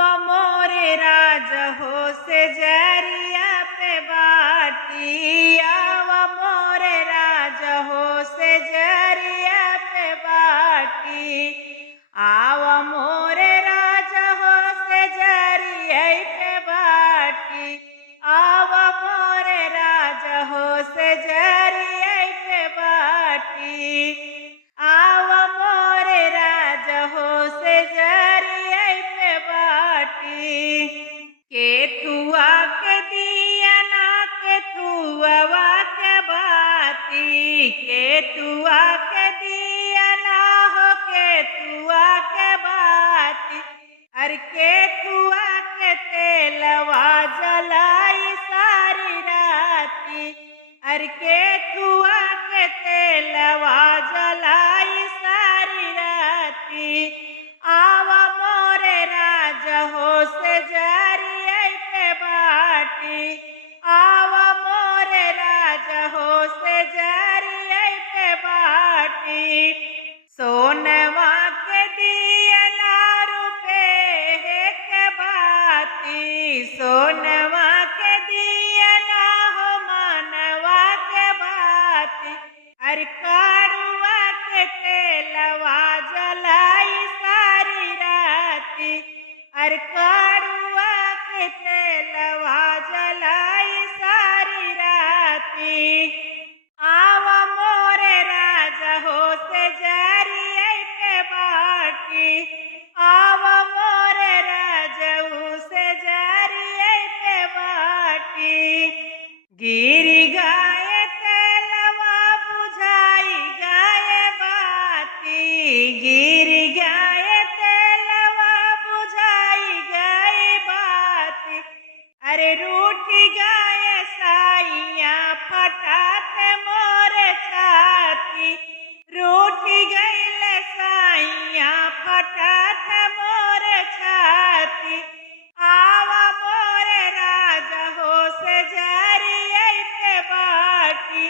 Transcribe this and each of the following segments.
मोरे राजा हो से जरिया पे बाटी आवा मोरे राजा हो से जरिया पे बाटी आवा मोरे राजा हो से जरिया पे बाटी आवा मोरे राजा हो से जरिया पे बाटी आवा मोरे राजा हो से जरिया पे बाटी के तुआ के दिया ना के तुआ के बाती के तुआ के दिया ना हो के तुआ के बाती अर के तुआ के तेलवा जलाई सारी राती अर के तुआ के तेलवा जलाई सारी राती आवा मोरे राजा हो से जरिया पे बाटी आवा मोरे राजा हो से जरिया पे बाटी सोनवा के दिया ना रुपए के बाती सोनवा के दिया ना हो मानवा के बाती अरे कारुआ के तेलवा जलाई सारी राती अरे कारुआ के तेलवा जलाई सारी राती आवा मोरे राजा हो से जरिया पे बाटी आवा मोरे राजा हो से जरिया पे बाटी गिरी गाय तेलवा बुझाई गाय बाती गिरी गाय तेलवा बुझाई गाय बाती अरे रूठी गाय साइया फटात मोरे छाती रूठी गईले साइया फटात मोरे छाती आवा मोरे राजा हो से जरिया पे बाटी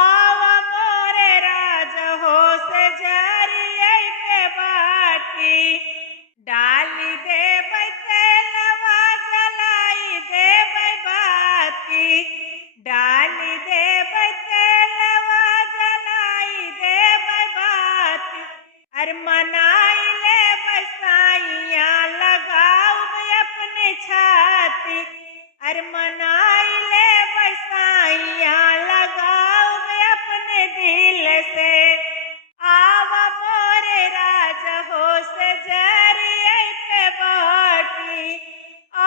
आवा मोरे राजा हो से जरिया पे बाटी डाली देबै तेलवा जलाई देबै बाती डाली देबै तेलवा जलाई देबै बाती अरे मनाई लेबै साइया लगाऊ अपने छाती अरे मनाई लेबै साइया लगाऊ अपने दिल से आवा मोरे राजा हो से जरिया पे बाटी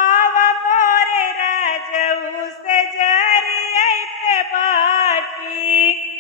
आवा मोरे राजा हो से जरिया पे बाटी।